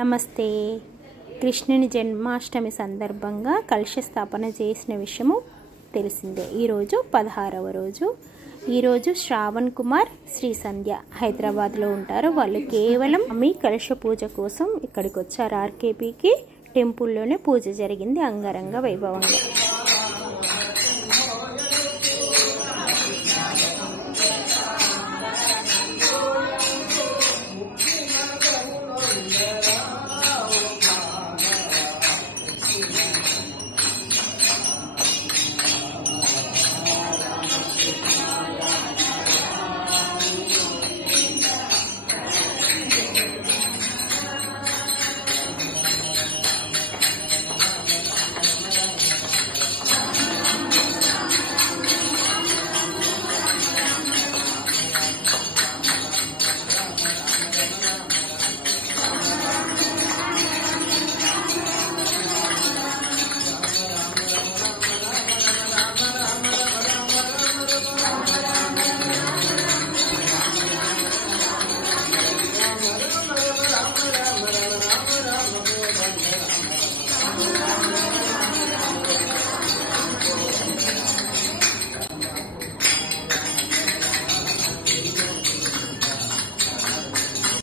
నమస్తే. కృష్ణుని జన్మాష్టమి సందర్భంగా కలశ స్థాపన చేసిన విషయము తెలిసిందే. ఈరోజు 16వ రోజు. ఈరోజు శ్రావణ్ కుమార్, శ్రీ సంధ్య హైదరాబాద్లో ఉంటారు. వాళ్ళు కేవలం మీ కలశ పూజ కోసం ఇక్కడికి వచ్చారు. ఆర్కేపీకి టెంపుల్లోనే పూజ జరిగింది అంగరంగ వైభవంగా.